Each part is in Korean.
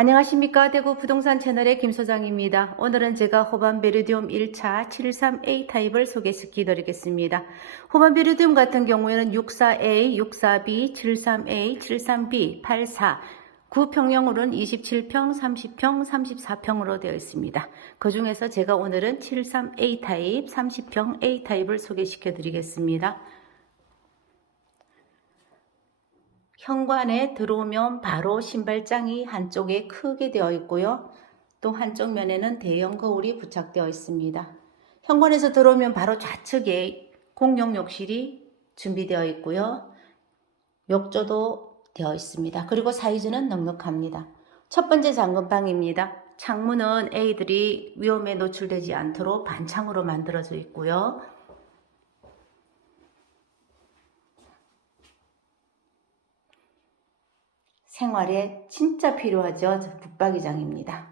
안녕하십니까 대구 부동산 채널의 김 소장입니다. 오늘은 제가 호반 베르디움 1차 73A 타입을 소개시켜 드리겠습니다. 호반 베르디움 같은 경우에는 64A, 64B, 73A, 73B, 84 구평형으로는 27평, 30평, 34평으로 되어 있습니다. 그 중에서 제가 오늘은 73A 타입, 30평 A 타입을 소개시켜 드리겠습니다. 현관에 들어오면 바로 신발장이 한쪽에 크게 되어 있고요. 또 한쪽 면에는 대형 거울이 부착되어 있습니다. 현관에서 들어오면 바로 좌측에 공용 욕실이 준비되어 있고요. 욕조도 되어 있습니다. 그리고 사이즈는 넉넉합니다. 첫 번째 잠금방입니다. 창문은 애들이 위험에 노출되지 않도록 반창으로 만들어져 있고요. 생활에 진짜 필요하죠. 붙박이장입니다.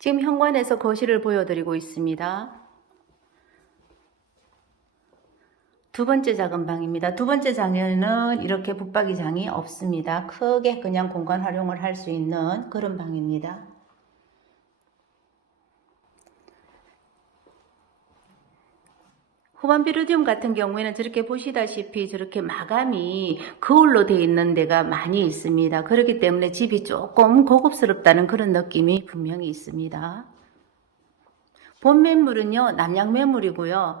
지금 현관에서 거실을 보여드리고 있습니다. 두 번째 작은 방입니다. 두 번째 장에는 이렇게 붙박이장이 없습니다. 크게 그냥 공간 활용을 할 수 있는 그런 방입니다. 후반 비루디움 같은 경우에는 저렇게 보시다시피 저렇게 마감이 거울로 되어 있는 데가 많이 있습니다. 그렇기 때문에 집이 조금 고급스럽다는 그런 느낌이 분명히 있습니다. 본 매물은요, 남양 매물이고요.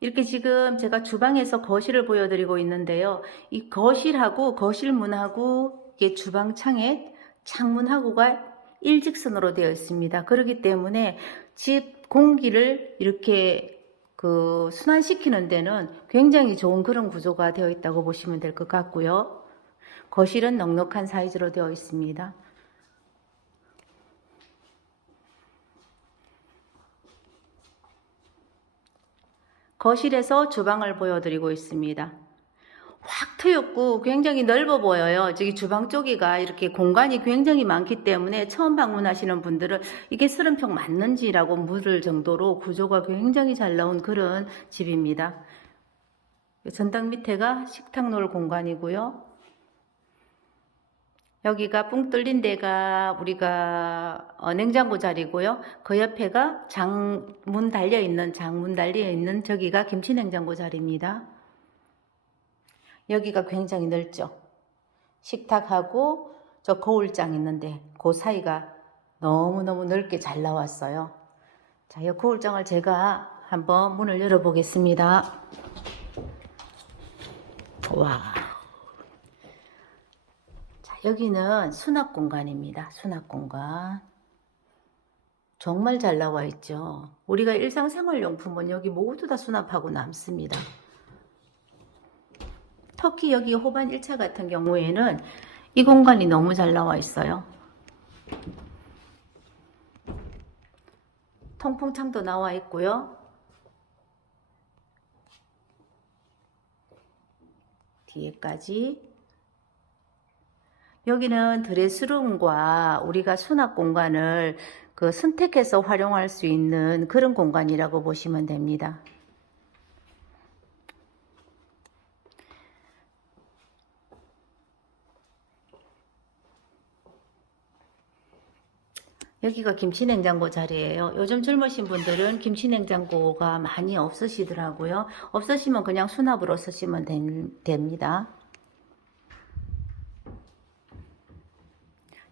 이렇게 지금 제가 주방에서 거실을 보여드리고 있는데요. 이 거실하고 거실문하고 이게 주방창에 창문하고가 일직선으로 되어 있습니다. 그렇기 때문에 집 공기를 이렇게 그 순환시키는 데는 굉장히 좋은 그런 구조가 되어 있다고 보시면 될 것 같고요. 거실은 넉넉한 사이즈로 되어 있습니다. 거실에서 주방을 보여드리고 있습니다. 확 트였고 굉장히 넓어 보여요. 저기 주방 쪽이가 이렇게 공간이 굉장히 많기 때문에 처음 방문하시는 분들은 이게 쓰름평 맞는지라고 물을 정도로 구조가 굉장히 잘 나온 그런 집입니다. 전당 밑에가 식탁 놓을 공간이고요. 여기가 뿡 뚫린 데가 우리가 어, 냉장고 자리고요. 그 옆에가 장문 달려 있는 장문 달려 있는 저기가 김치 냉장고 자리입니다. 여기가 굉장히 넓죠. 식탁하고 저 거울장 있는데 그 사이가 너무너무 넓게 잘 나왔어요. 자, 이 거울장을 제가 한번 문을 열어보겠습니다. 와. 자, 여기는 수납 공간입니다. 수납 공간. 정말 잘 나와 있죠. 우리가 일상생활용품은 여기 모두 다 수납하고 남습니다. 특히 여기 호반 1차 같은 경우에는 이 공간이 너무 잘 나와 있어요. 통풍창도 나와 있고요. 뒤에까지 여기는 드레스룸과 우리가 수납 공간을 그 선택해서 활용할 수 있는 그런 공간이라고 보시면 됩니다. 여기가 김치냉장고 자리예요. 요즘 젊으신 분들은 김치냉장고가 많이 없으시더라고요. 없으시면 그냥 수납으로 쓰시면 된- 됩니다.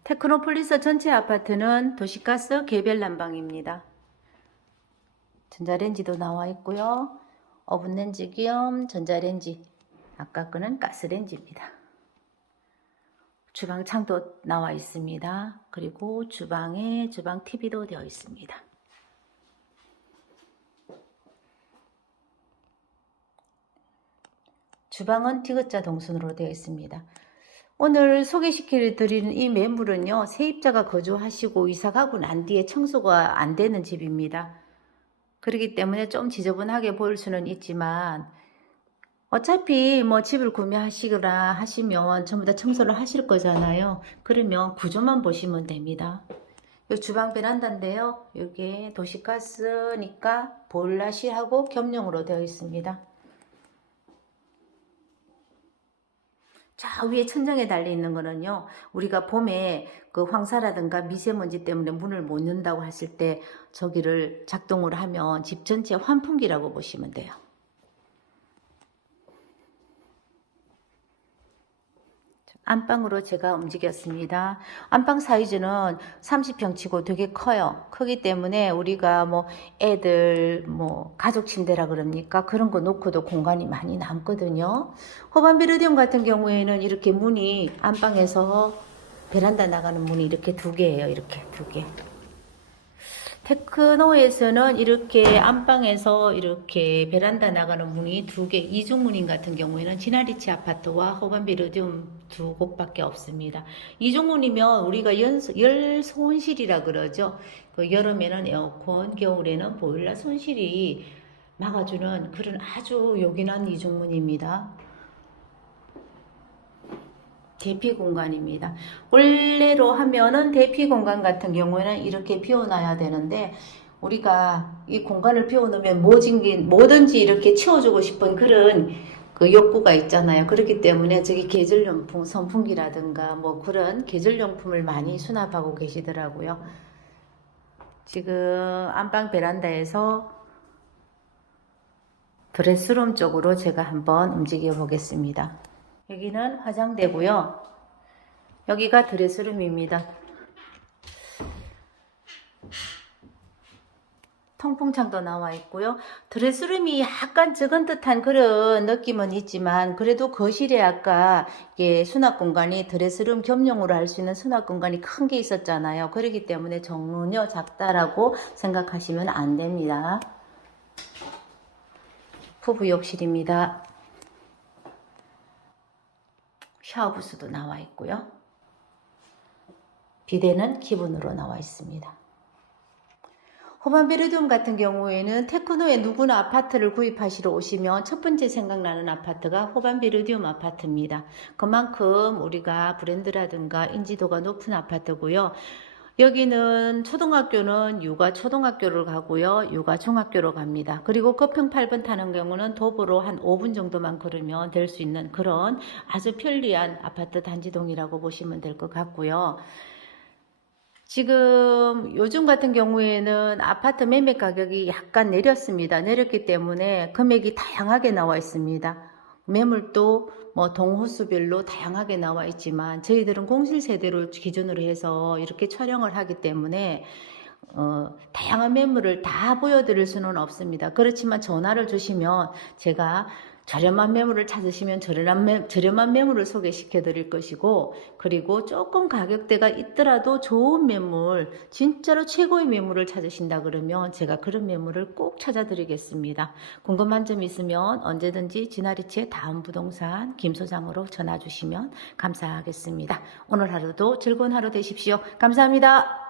테크노폴리스 전체 아파트는 도시가스 개별 난방입니다. 전자레인지도 나와 있고요. 오븐렌지 겸 전자레인지. 아까 거는 가스레인지입니다. 주방 창도 나와 있습니다. 그리고 주방에 주방 TV도 되어 있습니다. 주방은 디귿자 동선으로 되어 있습니다. 오늘 소개시켜 드리는 이 매물은요, 세입자가 거주하시고 이사 가고 난 뒤에 청소가 안 되는 집입니다. 그렇기 때문에 좀 지저분하게 보일 수는 있지만, 어차피 뭐 집을 구매하시거나 하시면 전부 다 청소를 하실 거잖아요. 그러면 구조만 보시면 됩니다. 이 주방 베란다인데요. 이게 도시가스니까 보일러실하고 겸용으로 되어 있습니다. 저 위에 천정에 달려 있는 거는요, 우리가 봄에 그 황사라든가 미세먼지 때문에 문을 못 연다고 했을 때 저기를 작동을 하면 집 전체 환풍기라고 보시면 돼요. 안방으로 제가 움직였습니다. 안방 사이즈는 30평 치고 되게 커요. 크기 때문에 우리가 뭐 애들 뭐 가족 침대라 그럽니까? 그런 거 놓고도 공간이 많이 남거든요. 호반 베르디움 같은 경우에는 이렇게 문이 안방에서 베란다 나가는 문이 이렇게 두 개예요. 이렇게 두 개. 테크노에서는 이렇게 안방에서 이렇게 베란다 나가는 문이 두 개, 이중문인 같은 경우에는 지나리치 아파트와 호반비르디움 두 곳밖에 없습니다. 이중문이면 우리가 연, 열 손실이라 그러죠. 그 여름에는 에어컨, 겨울에는 보일러 손실이 막아주는 그런 아주 요긴한 이중문입니다. 대피 공간입니다. 원래로 하면은 대피 공간 같은 경우에는 이렇게 비워놔야 되는데 우리가 이 공간을 비워놓으면 뭐든지, 뭐든지 이렇게 채워주고 싶은 그런 그 욕구가 있잖아요. 그렇기 때문에 저기 계절용품, 선풍기라든가 뭐 그런 계절용품을 많이 수납하고 계시더라고요. 지금 안방 베란다에서 드레스룸 쪽으로 제가 한번 움직여 보겠습니다. 여기는 화장대고요. 여기가 드레스룸입니다. 통풍창도 나와 있고요. 드레스룸이 약간 적은 듯한 그런 느낌은 있지만 그래도 거실에 아까 이게 수납 공간이 드레스룸 겸용으로 할 수 있는 수납 공간이 큰 게 있었잖아요. 그렇기 때문에 전혀 작다라고 생각하시면 안 됩니다. 부부 욕실입니다. 샤워 부스도 나와 있고요. 비데는 기본으로 나와 있습니다. 호반베르디움 같은 경우에는 테크노에 누구나 아파트를 구입하시러 오시면 첫 번째 생각나는 아파트가 호반베르디움 아파트입니다. 그만큼 우리가 브랜드라든가 인지도가 높은 아파트고요. 여기는 초등학교는 육아 초등학교를 가고요. 육아 중학교로 갑니다. 그리고 거평 8번 타는 경우는 도보로 한 5분 정도만 걸으면 될 수 있는 그런 아주 편리한 아파트 단지동이라고 보시면 될 것 같고요. 지금 요즘 같은 경우에는 아파트 매매 가격이 약간 내렸습니다. 내렸기 때문에 금액이 다양하게 나와 있습니다. 매물도 뭐 동호수별로 다양하게 나와 있지만 저희들은 공실 세대를 기준으로 해서 이렇게 촬영을 하기 때문에 어, 다양한 매물을 다 보여드릴 수는 없습니다. 그렇지만 전화를 주시면 제가 저렴한 매물을 찾으시면 저렴한, 매, 저렴한 매물을 소개시켜 드릴 것이고, 그리고 조금 가격대가 있더라도 좋은 매물, 진짜로 최고의 매물을 찾으신다 그러면 제가 그런 매물을 꼭 찾아 드리겠습니다. 궁금한 점 있으면 언제든지 진아리치의 다음 부동산 김 소장으로 전화 주시면 감사하겠습니다. 오늘 하루도 즐거운 하루 되십시오. 감사합니다.